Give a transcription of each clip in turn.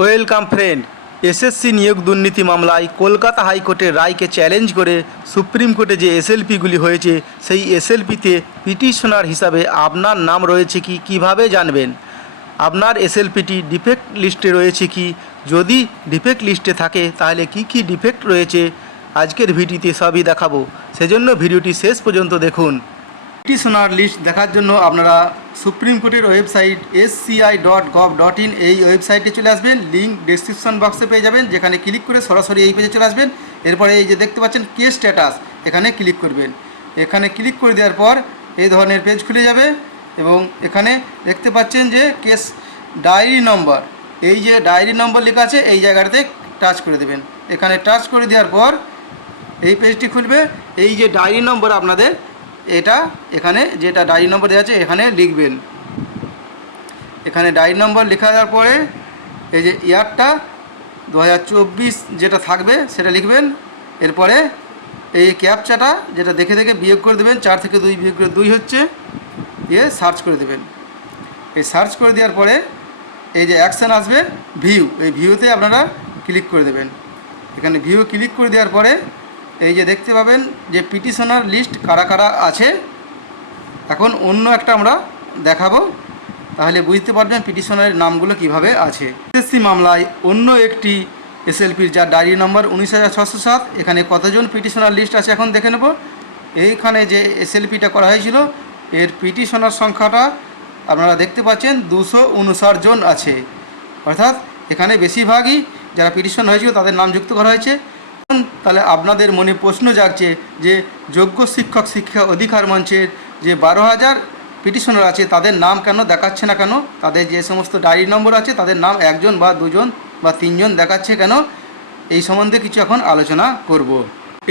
Welcome friend, SSC নিয়োগ দুর্নীতি মামলায় কলকাতা হাইকোর্টের রায়কে চ্যালেঞ্জ করে সুপ্রিম কোর্টে যে এসএলপিগুলি হয়েছে, সেই এসএলপিতে পিটিশনার হিসাবে আপনার নাম রয়েছে কি, কীভাবে জানবেন? আপনার এসএলপিটি ডিফেক্ট লিস্টে রয়েছে কি? যদি ডিফেক্ট লিস্টে থাকে, তাহলে কি কি ডিফেক্ট রয়েছে? আজকের ভিডিওতে সবই দেখাবো। সেজন্য ভিডিওটি শেষ পর্যন্ত দেখুন। পিটিশনার লিস্ট দেখার জন্য আপনারা সুপ্রিম কোর্টের website SCI dot gov dot in এই ওয়েবসাইটে চলে আসবেন। লিঙ্ক ডিসক্রিপশন বক্সে পেয়ে যাবেন, যেখানে ক্লিক করে সরাসরি এই পেজে চলে আসবেন। এরপরে এই যে দেখতে পাচ্ছেন কে স্ট্যাটাস এখানে ক্লিক করবেন। এখানে ক্লিক করে দেওয়ার পর এই ধরনের পেজ খুলে যাবে এবং এখানে দেখতে পাচ্ছেন যে কেস ডায়েরি নম্বর এই যে ডায়েরি নম্বর লেখা আছে, এই জায়গাটাতে টাচ করে দেবেন। এখানে টাচ করে দেওয়ার পর এই পেজটি খুলবে। এই যে ডায়েরি নম্বর আপনাদের এটা এখানে যেটা ডায়েরি নম্বর দেওয়া আছে, এখানে লিখবেন। এখানে ডায়েরি নম্বর লেখা দেওয়ার পরে, এই যে ইয়ারটা দু হাজার চব্বিশ যেটা থাকবে, সেটা লিখবেন। এরপরে এই ক্যাপচাটা যেটা দেখে দেখে বিয়োগ করে দেবেন, চার থেকে দুই বিয়োগ করে দুই হচ্ছে, দিয়ে সার্চ করে দেবেন। এই সার্চ করে দেওয়ার পরে এই যে অ্যাকশান আসবে, ভিউ। এই ভিউতে আপনারা ক্লিক করে দেবেন। এখানে ভিউ ক্লিক করে দেওয়ার পরে এই যে দেখতে পাবেন যে পিটিশনার লিস্ট কারা কারা আছে। এখন অন্য একটা আমরা দেখাবো। তাহলে বুঝতে পারবেন পিটিশনারের নামগুলো কীভাবে আছে। এসএসসি মামলায় অন্য একটি এসএলপির যার ডায়েরি নম্বর উনিশ হাজার ছশো সাত, এখানে কতজন পিটিশনার লিস্ট আছে এখন দেখে নেব। এইখানে যে এসএলপিটা করা হয়েছিল, এর পিটিশনার সংখ্যাটা আপনারা দেখতে পাচ্ছেন দুশো উনষাট জন আছে। অর্থাৎ এখানে বেশিরভাগই যারা পিটিশন হয়েছিল তাদের নাম যুক্ত করা হয়েছে। তাহলে আপনাদের মনে প্রশ্ন জাগছে যে যোগ্য শিক্ষক, শিক্ষা অধিকার মঞ্চের যে বারো হাজার পিটিশনার আছে, তাদের নাম কেন দেখাচ্ছে না কেন? তাদের যে সমস্ত ডায়েরি নম্বর আছে, তাদের নাম একজন বা দুজন বা তিনজন দেখাচ্ছে কেন? এই সম্বন্ধে কিছু এখন আলোচনা করব।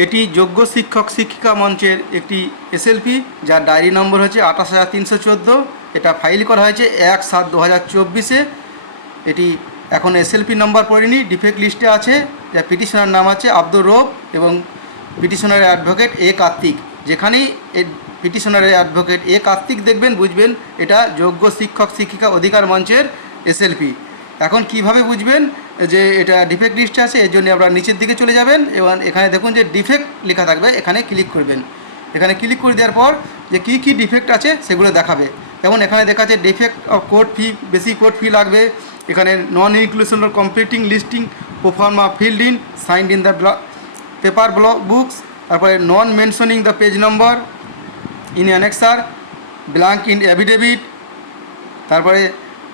এটি যোগ্য শিক্ষক, শিক্ষিকা মঞ্চের একটি এসএলপি, যার ডায়েরি নম্বর হচ্ছে আঠাশ হাজার তিনশো চোদ্দ। এটা ফাইল করা হয়েছে এক সাত দু হাজার চব্বিশে। এটি এখন এসএলপি নম্বর পড়িনি ডিফেক্ট লিস্টে আছে, যা পিটিশনার নাম আছে আব্দুর রব এবং পিটিশনারের অ্যাডভোকেট এ কার্তিক। যেখানেই পিটিশনারের অ্যাডভোকেট এ কার্তিক দেখবেন, বুঝবেন এটা যোগ্য শিক্ষক, শিক্ষিকা অধিকার মঞ্চের এসএলপি এখন কীভাবে বুঝবেন যে এটা ডিফেক্ট লিস্টে আছে, এর জন্য আপনারা নিচের দিকে চলে যাবেন এবং এখানে দেখুন যে ডিফেক্ট লেখা থাকবে, এখানে ক্লিক করবেন। এখানে ক্লিক করে দেওয়ার পর যে কী কী ডিফেক্ট আছে, সেগুলো দেখাবে। যেমন এখানে দেখা যাচ্ছে ডিফেক্ট অফ কোর্ট ফি বেশি কোর্ট ফি লাগবে। এখানে non inclusion completing listing proforma filled in signed in the paper block books তারপরে non mentioning the page number in annexure blank in affidavit তারপরে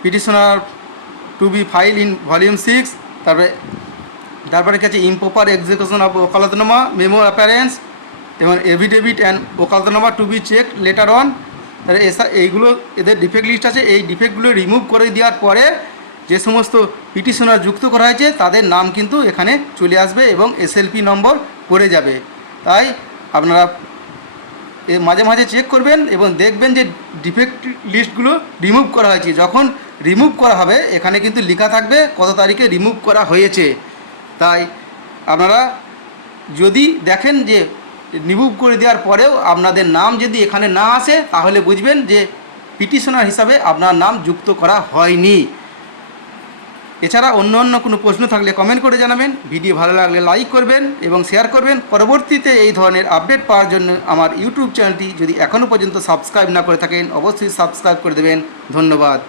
petitioner to be file in volume six তারপরে তারপরে কি আছে improper execution of vakalatnama memo appearance এবং affidavit and vakalatnama to be check letter on তাহলে এসা এইগুলো, এদের ডিফেক্ট লিস্ট আছে, এই ডিফেক্টগুলো রিমুভ করে দেওয়ার পরে যে সমস্ত পিটিশনার যুক্ত করা হয়েছে, তাদের নাম কিন্তু এখানে চলে আসবে এবং এসএলপি নম্বর পড়ে যাবে। তাই আপনারা মাঝে মাঝে চেক করবেন এবং দেখবেন যে ডিফেক্ট লিস্টগুলো রিমুভ করা হয়েছে। যখন রিমুভ করা হবে, এখানে কিন্তু লেখা থাকবে কত তারিখে রিমুভ করা হয়েছে। তাই আপনারা যদি দেখেন যে রিমুভ করে দেওয়ার পরেও আপনাদের নাম যদি এখানে না আসে, তাহলে বুঝবেন যে পিটিশনার হিসাবে আপনার নাম যুক্ত করা হয়নি। এছাড়া অন্য অন্য কোনো প্রশ্ন থাকলে কমেন্ট করে জানাবেন। ভিডিও ভালো লাগলে লাইক করবেন এবং শেয়ার করবেন। পরবর্তীতে এই ধরনের আপডেট পাওয়ার জন্য আমার ইউটিউব চ্যানেলটি যদি এখনও পর্যন্ত সাবস্ক্রাইব না করে থাকেন, অবশ্যই সাবস্ক্রাইব করে দেবেন। ধন্যবাদ।